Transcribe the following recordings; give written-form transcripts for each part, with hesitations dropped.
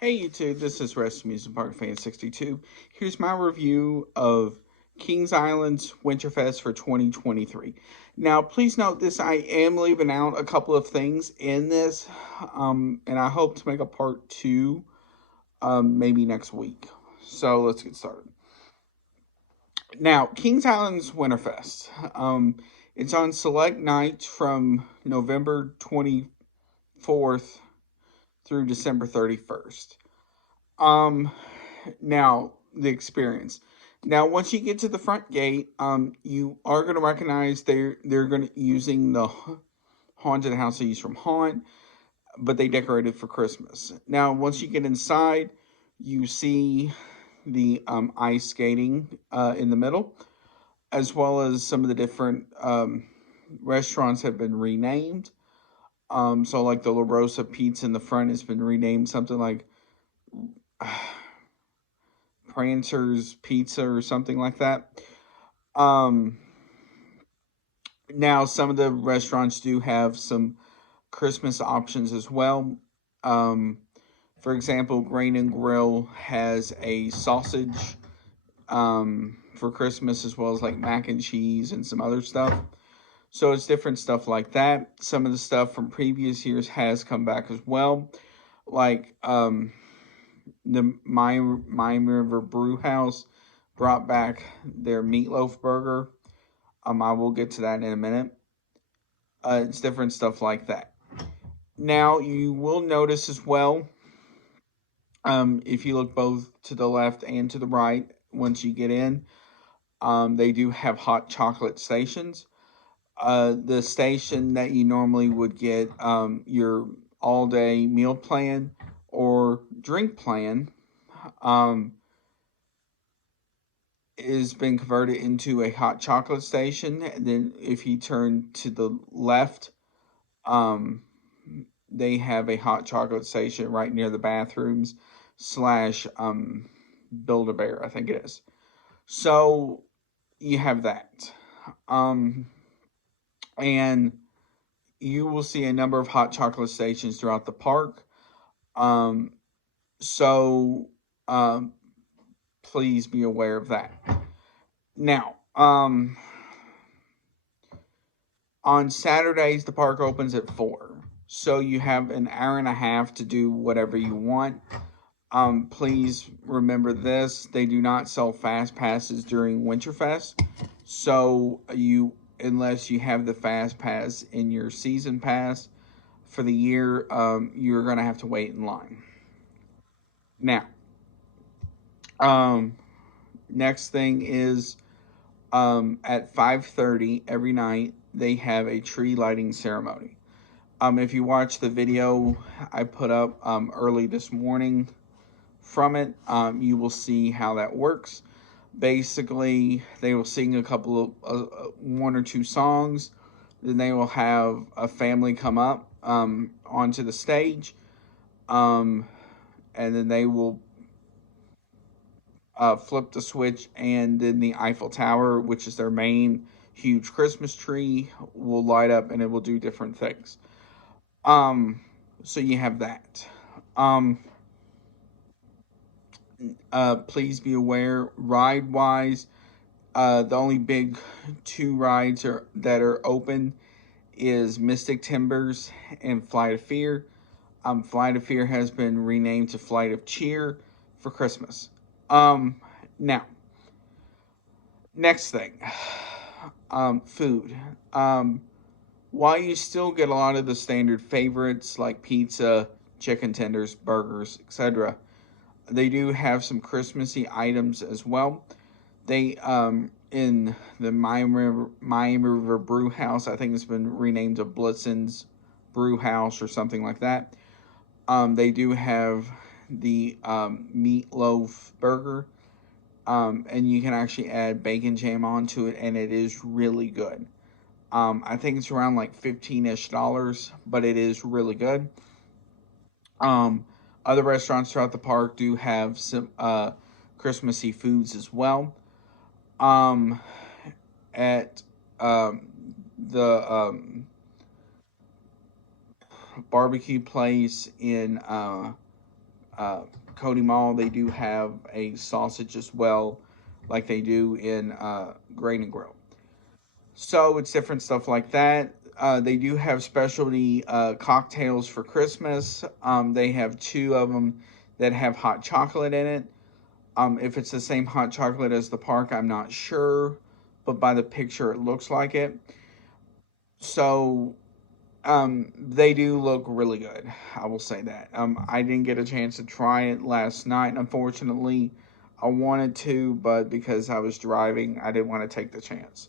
Hey YouTube, this is Rest Amusement Park Fan 62. Here's my review of Kings Island's Winterfest for 2023. Now, please note this, I am leaving out a couple of things in this, and I hope to make a part two maybe next week. So let's get started. Now, Kings Island's Winterfest. It's on select nights from November 24th through December 31st. Um, Now, the experience. Now, once you get to the front gate, you are going to recognize they're going to using the haunted house they use from Haunt, but they decorated for Christmas. Now, once you get inside, you see the ice skating in the middle, as well as some of the different restaurants have been renamed. So like the La Rosa Pizza in the front has been renamed something like Prancer's Pizza or something like that. Um, Now, some of the restaurants do have some Christmas options as well. Um, for example, Grain and Grill has a sausage for Christmas, as well as like mac and cheese and some other stuff. So it's different stuff like that. Some of the stuff from previous years has come back as well, like the Mime River Brew House brought back their meatloaf burger. I will get to that in a minute. It's different stuff like that. Now you will notice as well, if you look both to the left and to the right, once you get in, they do have hot chocolate stations. The station that you normally would get your all day meal plan or drink plan um, is been converted into a hot chocolate station. And then if you turn to the left, um, they have a hot chocolate station right near the bathrooms slash Build a Bear, I think it is. So you have that. Um, and you will see a number of hot chocolate stations throughout the park. Um, so um, please be aware of that. Now, on Saturdays, the park opens at 4. So you have an hour and a half to do whatever you want. Please remember this: they do not sell fast passes during Winterfest. So unless you have the fast pass in your season pass for the year, you're gonna have to wait in line. Now, um, next thing is at 5:30 every night they have a tree lighting ceremony. If you watch the video I put up early this morning from it, you will see how that works. Basically, they will sing a couple of one or two songs. Then they will have a family come up onto the stage, um, and then they will flip the switch, and then the Eiffel Tower, which is their main huge Christmas tree, will light up, and it will do different things. Um, so you have that. Um, please be aware, ride wise, the only big two rides that are open is Mystic Timbers and Flight of Fear. Flight of Fear has been renamed to Flight of Cheer for Christmas. Um, Now, next thing, food. While you still get a lot of the standard favorites like pizza, chicken tenders, burgers, etc., they do have some Christmassy items as well. They in the Miami River Brew House, I think it's been renamed to Blitzen's Brew House or something like that. They do have the meatloaf burger, and you can actually add bacon jam onto it, and it is really good. I think it's around like 15-ish dollars, but it is really good. Um, Other restaurants throughout the park do have some Christmassy foods as well. Um, at the barbecue place in uh, Cody Mall, they do have a sausage as well, like they do in Grain and Grill. So it's different stuff like that. They do have specialty cocktails for Christmas. They have two of them that have hot chocolate in it. If it's the same hot chocolate as the park, I'm not sure, but by the picture, it looks like it. So they do look really good. I will say that. I didn't get a chance to try it last night. Unfortunately, I wanted to, but because I was driving, I didn't want to take the chance.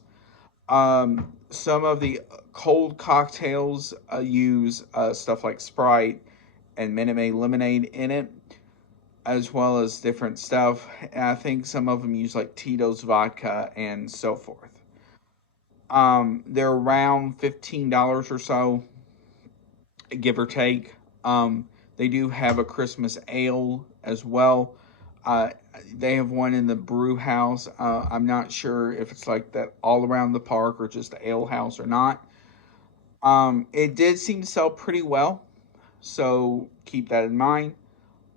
Some of the cold cocktails use stuff like Sprite and Minute Maid lemonade in it, as well as different stuff. And I think some of them use like Tito's vodka and so forth. They're around $15 or so, give or take. They do have a Christmas ale as well. Uh, they have one in the brew house. I'm not sure if it's like that all around the park or just the ale house or not. It did seem to sell pretty well, so keep that in mind.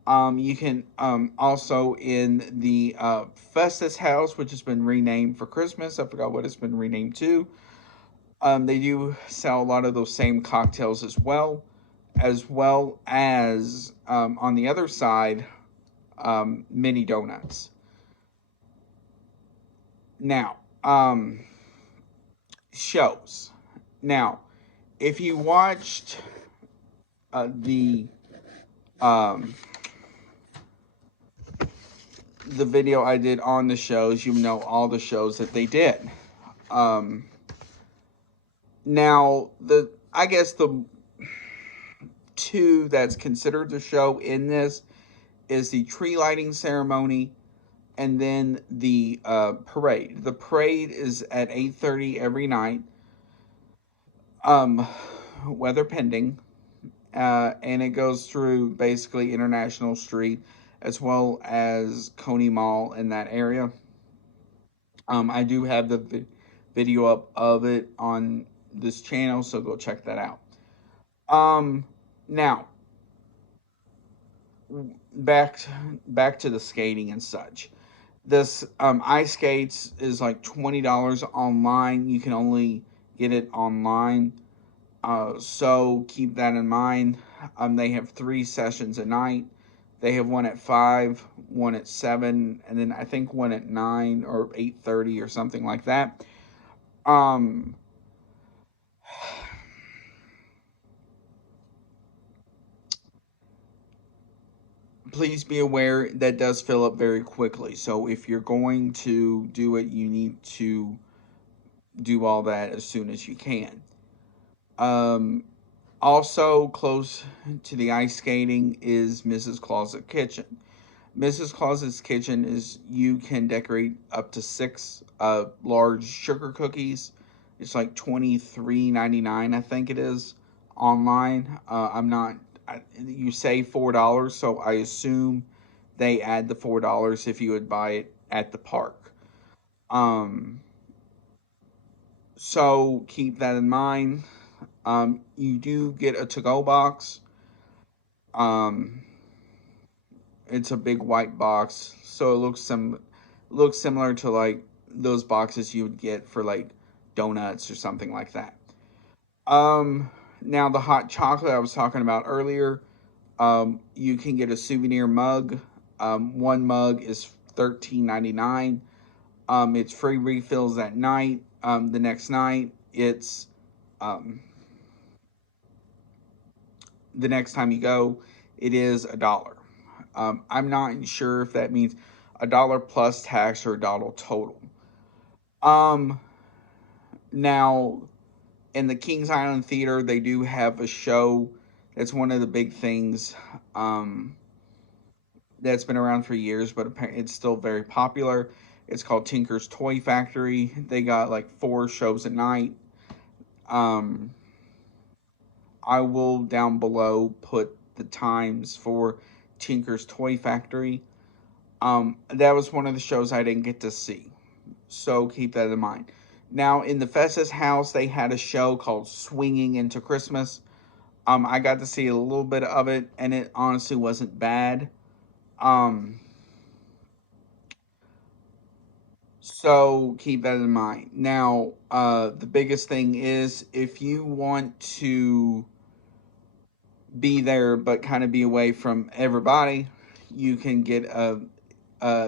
You can also in the Festus House, which has been renamed for Christmas. I forgot what it's been renamed to. They do sell a lot of those same cocktails as well as on the other side, mini donuts. Now, shows. Now, if you watched the um, the video I did on the shows, you know all the shows that they did. Um, Now, the I guess the two that's considered the show in this is the tree lighting ceremony and then the parade. The parade is at 8:30 every night, um, weather pending, and it goes through basically International Street as well as Coney Mall in that area. I do have the video up of it on this channel, so go check that out. Um, Now back back to the skating and such. This ice skates is like $20 online. You can only get it online, so keep that in mind. They have 3 sessions a night. They have one at 5, one at 7, and then I think one at 9 or 8:30 or something like that. Um, please be aware that does fill up very quickly. So if you're going to do it, you need to do all that as soon as you can. Um, Also, close to the ice skating is Mrs. Claus's kitchen. Mrs. Claus's kitchen is you can decorate up to 6 large sugar cookies. It's like $23.99, I think it is, online. I'm not. You say $4, so I assume they add the $4 if you would buy it at the park. Um, so keep that in mind. You do get a to-go box. Um, it's a big white box, so it looks similar to like those boxes you would get for like donuts or something like that. Um, Now the hot chocolate I was talking about earlier, you can get a souvenir mug. One mug is $13.99. It's free refills at night. The next night, it's um, the next time you go, it is $1. I'm not sure if that means $1 plus tax or $1 total. Um, Now in the Kings Island Theater, they do have a show that's one of the big things. That's been around for years, but it's still very popular. It's called Tinker's Toy Factory. They got like 4 shows a night. Um, I will down below put the times for Tinker's Toy Factory. That was one of the shows I didn't get to see, so keep that in mind. Now, in the Festus house, they had a show called Swinging into Christmas. I got to see a little bit of it, and it honestly wasn't bad. Um, so keep that in mind. Now, the biggest thing is if you want to be there but kind of be away from everybody, you can get a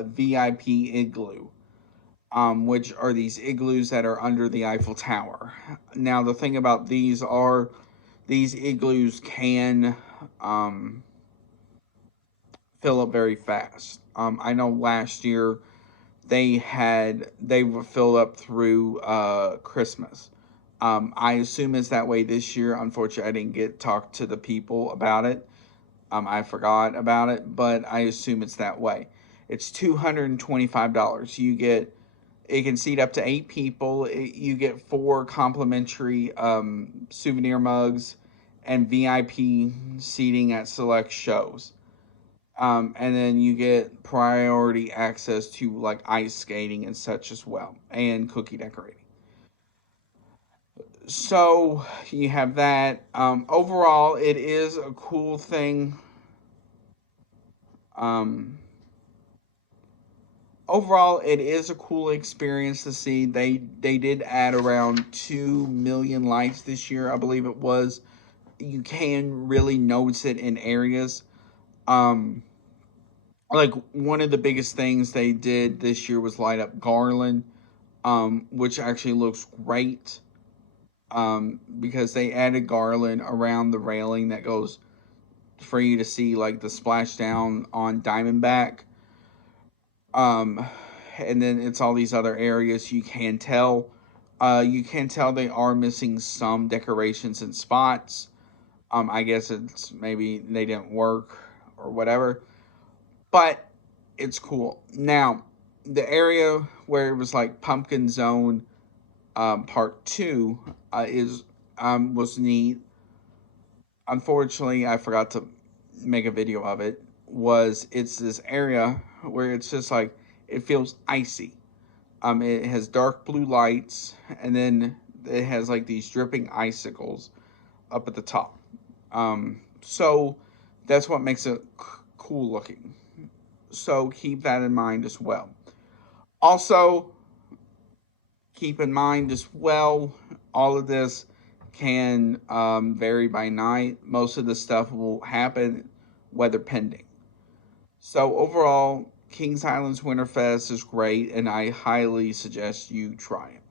VIP igloo, which are these igloos that are under the Eiffel Tower. Now, the thing about these are these igloos can fill up very fast. I know last year they were filled up through Christmas. I assume it's that way this year. Unfortunately, I didn't get talked to the people about it. I forgot about it, but I assume it's that way. It's $225. You get it can seat up to 8 people. You get 4 complimentary souvenir mugs and VIP seating at select shows. And then you get priority access to like ice skating and such as well, and cookie decorating. So you have that. Overall, it is a cool thing. Um, Overall, it is a cool experience to see. They did add around 2 million lights this year, I believe it was. You can really notice it in areas. Um, like one of the biggest things they did this year was light up Garland, which actually looks great. Because they added garland around the railing that goes for you to see like the splashdown on Diamondback. Um, and then it's all these other areas you can tell. You can tell they are missing some decorations and spots. I guess it's maybe they didn't work or whatever, but it's cool. Now, the area where it was like Pumpkin Zone Part Two is was neat. Unfortunately, I forgot to make a video of it. Was it's this area where it's just like it feels icy. It has dark blue lights, and then it has like these dripping icicles up at the top. So that's what makes it cool looking. So keep that in mind as well. Also, keep in mind as well, all of this can vary by night. Most of the stuff will happen weather pending. So overall, Kings Island's Winterfest is great, and I highly suggest you try it.